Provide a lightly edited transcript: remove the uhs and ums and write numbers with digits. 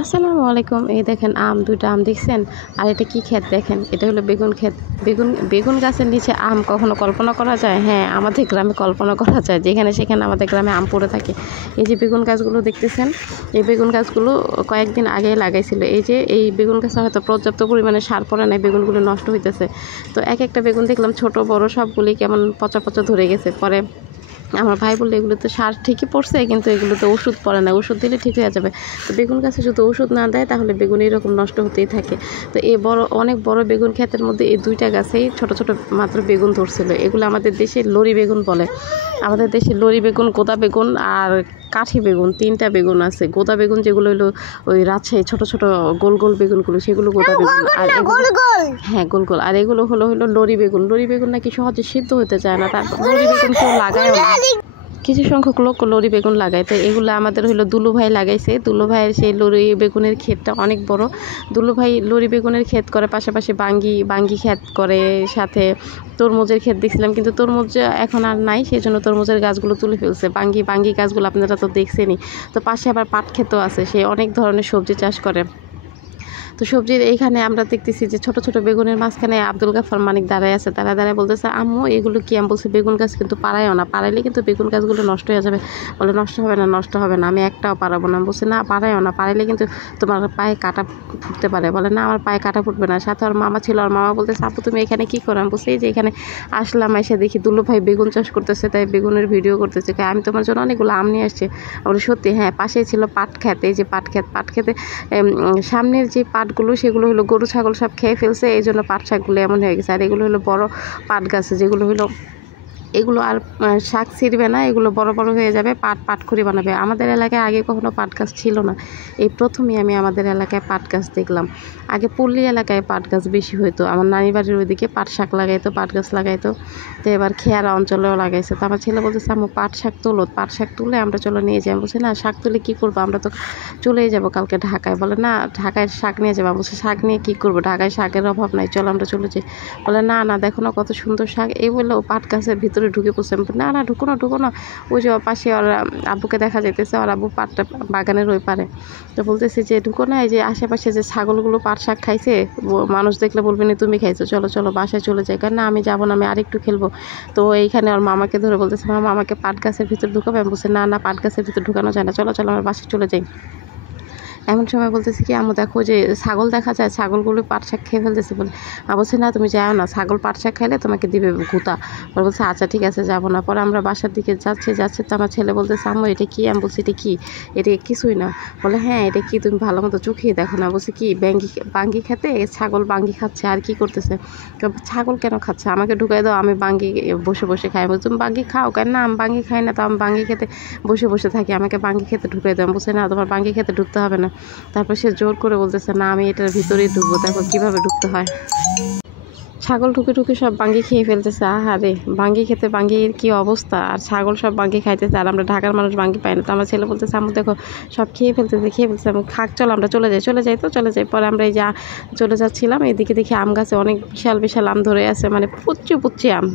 আসসালামু আলাইকুম। এই দেখেন দুইটা আম দেখছেন? আর এটা কি ক্ষেত দেখেন? এটা হলো বেগুন ক্ষেত। বেগুন গাছের নিচে আম কখনো কল্পনা করা যায়? হ্যাঁ, আমাদের গ্রামে কল্পনা করা যায়। যেখানে সেখানে আমাদের গ্রামে আম পড়ে থাকে। এই যে বেগুন গাছগুলো দেখতেছেন, এই বেগুন গাছগুলো কয়েকদিন আগেই লাগাইছিল। এই বেগুন গাছে হয়তো পর্যাপ্ত পরিমাণে সার পড়ে নাই, বেগুনগুলো নষ্ট হইতেছে। তো একটা বেগুন দেখলাম ছোট বড় সবগুলি কেমন পচা পচা ধরে গেছে। পরে আমার ভাই বললো এগুলোতে সার ঠিকই পড়ছে, কিন্তু এগুলোতে ওষুধ পড়ে না, ওষুধ দিলে ঠিক হয়ে যাবে। তো বেগুন গাছে যদি ওষুধ না দেয় তাহলে বেগুন এরকম নষ্ট হতেই থাকে। তো এই অনেক বড় বেগুন ক্ষেতের মধ্যে এই দুইটা গাছেই ছোট ছোট মাত্র বেগুন ধরছিল। এগুলো আমাদের দেশে লরি বেগুন বলে। আমাদের দেশে লরি বেগুন, গোদা বেগুন আর কাঠি বেগুন, তিনটা বেগুন আছে। গোদা বেগুন যেগুলো হলো ওই রাজশাহী ছোট ছোট গোল গোল বেগুনগুলো, সেগুলো গোদা বেগুন। আর হ্যাঁ, গোল গোল। আর এগুলো হলো লরি বেগুন। লরি বেগুন নাকি সহজে সিদ্ধ হতে চায় না, তার লরি বেগুন কেউ লাগায়ও না। কিছু সংখ্যক লোক লরি বেগুন লাগায়। তো এগুলো আমাদের হলো দুলুভাই লাগাইছে। দুলুভাইয়ের সেই লরি বেগুনের ক্ষেতটা অনেক বড়। দুলুভাই লরি বেগুনের ক্ষেত করে, পাশাপাশি বাঙ্গি ক্ষেত করে, সাথে তরমুজের ক্ষেত দেখছিলাম, কিন্তু তরমুজ এখন আর নাই, সেই জন্য তরমুজের গাছগুলো তুলে ফেলছে। বাঙ্গি গাছগুলো আপনারা তো দেখছেনই। তো পাশে আবার পাট ক্ষেতও আছে, সে অনেক ধরনের সবজি চাষ করে। তো সবজির এইখানে আমরা দেখতেছি যে ছোট ছোট বেগুনের মাঝখানে আব্দুল গাফার মানিক দাঁড়ায় আছে। দাঁড়ায় বলতেছে, আম্মু এগুলো কি? আমি বলছি বেগুন গাছ কিন্তু পারাইও না, পারাইলে কিন্তু বেগুন গাছগুলো নষ্ট হয়ে যাবে। বলে নষ্ট হবে না, আমি একটাও পারাবো না। বলছি না, পারাইও না, পারাইলে কিন্তু তোমার পায়ে কাটা ফুটতে পারে। বলে না, আমার পায়ে কাটা ফুটবে না। সাথে ওর মামা ছিল, আর মামা বলতেছে, আপু তুমি এখানে কি করো? আমি বলছি এই যে এখানে আসলাম, এসে দেখি দুলু ভাই বেগুন চাষ করতেছে, তাই বেগুনের ভিডিও করতেছে। আমি তোমার জন্য অনেকগুলো আম নিয়ে আসছি। বলে সত্যি? হ্যাঁ। পাশেই ছিল পাট ক্ষেত। এই যে পাট খেতে সামনের যে পাটগুলো সেগুলো হলো গরু ছাগল সব খেয়ে ফেলছে, এই জন্য পাট শাকগুলো এমন হয়ে গেছে। আর এগুলো হলো বড় পাট গাছ, যেগুলো হলো এগুলো আর শাক ছিঁড়বে না, এগুলো বড় বড় হয়ে যাবে, পাটখড়ি বানাবে। আমাদের এলাকায় আগে কখনো পাট গাছ ছিল না, এই প্রথমই আমি আমাদের এলাকায় পাট গাছ দেখলাম। আগে পল্লী এলাকায় পাট গাছ বেশি হইতো, আমার নানি বাড়ির ওইদিকে পাট শাক লাগাইতো, পাট গাছ লাগাইতো। তো এবার খেয়ারা অঞ্চলেও লাগাইছে। তো আমার ছেলে বলতেছে, আম্মু পাট শাক তুলে আমরা চলো নিয়ে যাই। আমি বলছি না, শাক তুলে কী করবো? আমরা তো চলেই যাবো কালকে ঢাকায়। বলে না, ঢাকায় শাক নিয়ে যাবো। আমি বলছি শাক নিয়ে কী করবো? ঢাকায় শাকের অভাব নাই, চলো আমরা চলে যাই। বলে না না, দেখো না কত সুন্দর শাক। এই বললেও পাট গাছের ভিতরে ঢুকে পড়ছে। না ঢুকো না, ওই যে পাশে ওর আব্বুকে দেখা যাইতেছে, ওর আব্বু পাটটা বাগানের ওই পারে। তো বলতেছি যে ঢুকো না, এই যে আশেপাশে যে ছাগলগুলো পাট শাক খাইছে, মানুষ দেখলে বলবে না তুমি খাইছো, চলো বাসায় চলে যাই। কারণ না, আমি যাবো না, আমি আরেকটু খেলবো। তো এইখানে ওর মামাকে ধরে বলতেছে, মামা আমাকে পাট গাছের ভিতর ঢুকাবে? আমি বলছি না, পাট গাছের ভিতর ঢুকানো যায় না, চলো আমার বাসায় চলে যাই। এমন সময় বলতেছি কি, আম্মু দেখো যে ছাগল দেখা যায়, ছাগলগুলো পাট শাক খেয়ে ফেলতেছে। বলে বলছে না, তুমি যাও না, ছাগল পাট শাক খাইলে তোমাকে দিবে গুতা। পরে বলছে আচ্ছা ঠিক আছে, যাবো না। পরে আমরা বাসার দিকে যাচ্ছে তো আমার ছেলে বলতেছে, আম্মু এটা কি? আমি বলছি এটা কি? এটা কিছুই না। বলে হ্যাঁ এটা কি, তুমি ভালো মতো চোখেই দেখো না। বলছি কি? বাঙ্গি খেতে ছাগল বাঙ্গি খাচ্ছে। আর কি করতেছে? ছাগল কেন খাচ্ছে? আমাকে ঢুকাই দাও, আমি বাঙ্গি বসে খাই। বলছি তুমি বাঙ্গি খাও? কেন না, আমি বাঙ্গি খাই না, তো আমি বাঙ্গি খেতে বসে থাকি, আমাকে বাঙ্গি খেতে ঢুকাই দাও। বলছে না, তোমার বাঙ্গি খেতে ঢুকতে হবে না। তারপর সে জোর করে বলতেছে, না আমি এটার ভিতরেই ঢুকবো, দেখো কিভাবে ঢুকতে হয়। ছাগল ঢুকে সব বাঙ্গি খেয়ে ফেলতেছে। আহারে, বাঙ্গি খেতে বাঙ্গির কি অবস্থা! আর ছাগল সব বাঙ্গি খাইতেছে, আর আমরা ঢাকার মানুষ বাঙ্গি পাই না। তো আমার ছেলে বলতেছে, আম্মু দেখো সব খেয়ে ফেলতেছে। আমি খাক, চলো আমরা চলে যাই। পরে আমরা এই যে চলে যাচ্ছিলাম, এদিকে দেখি আম গাছে অনেক বিশাল আম ধরে আছে, মানে পুচ্ছি আম।